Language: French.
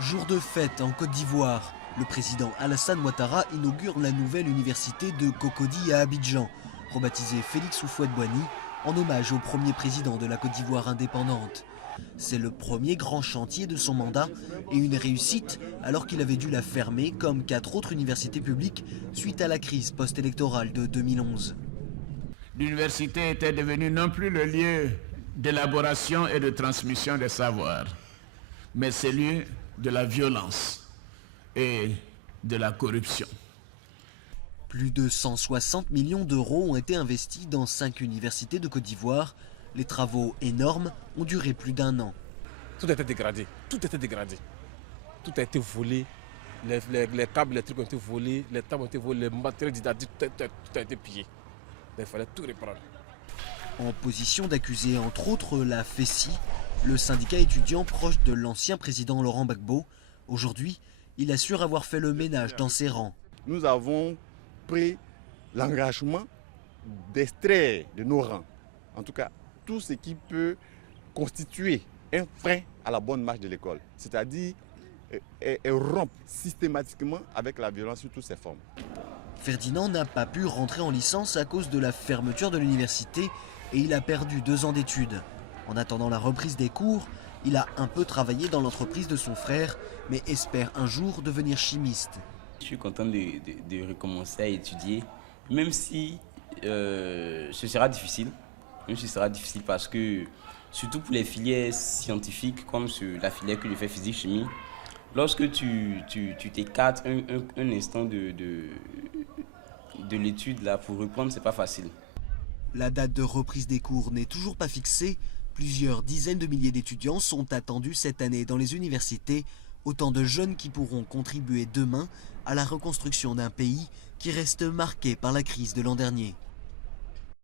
Jour de fête en Côte d'Ivoire. Le président Alassane Ouattara inaugure la nouvelle université de Cocody à Abidjan, rebaptisée Félix Houphouët-Boigny, en hommage au premier président de la Côte d'Ivoire indépendante. C'est le premier grand chantier de son mandat et une réussite alors qu'il avait dû la fermer comme 4 autres universités publiques suite à la crise post-électorale de 2011. L'université était devenue non plus le lieu d'élaboration et de transmission des savoirs, mais celui de la violence et de la corruption. Plus de 160 millions d'euros ont été investis dans 5 universités de Côte d'Ivoire. Les travaux énormes ont duré plus d'1 an. Tout a été dégradé, tout a été dégradé. Tout a été volé, les câbles électriques ont été volés, les tables ont été volés, les matériels didactiques, tout a été pillé. Il fallait tout reprendre. En position d'accusé entre autres la FESI, le syndicat étudiant proche de l'ancien président Laurent Gbagbo. Aujourd'hui, il assure avoir fait le ménage dans ses rangs. Nous avons pris l'engagement d'extraire de nos rangs, en tout cas, tout ce qui peut constituer un frein à la bonne marche de l'école, c'est-à-dire rompre systématiquement avec la violence sous toutes ses formes. Ferdinand n'a pas pu rentrer en licence à cause de la fermeture de l'université et il a perdu 2 ans d'études. En attendant la reprise des cours, il a un peu travaillé dans l'entreprise de son frère, mais espère un jour devenir chimiste. Je suis content de recommencer à étudier, même si ce sera difficile. Parce que, surtout pour les filières scientifiques, comme la filière que je fais physique-chimie, lorsque tu t'écartes un instant de l'étude là, pour reprendre, c'est pas facile. La date de reprise des cours n'est toujours pas fixée. Plusieurs dizaines de milliers d'étudiants sont attendus cette année dans les universités, autant de jeunes qui pourront contribuer demain à la reconstruction d'un pays qui reste marqué par la crise de l'an dernier.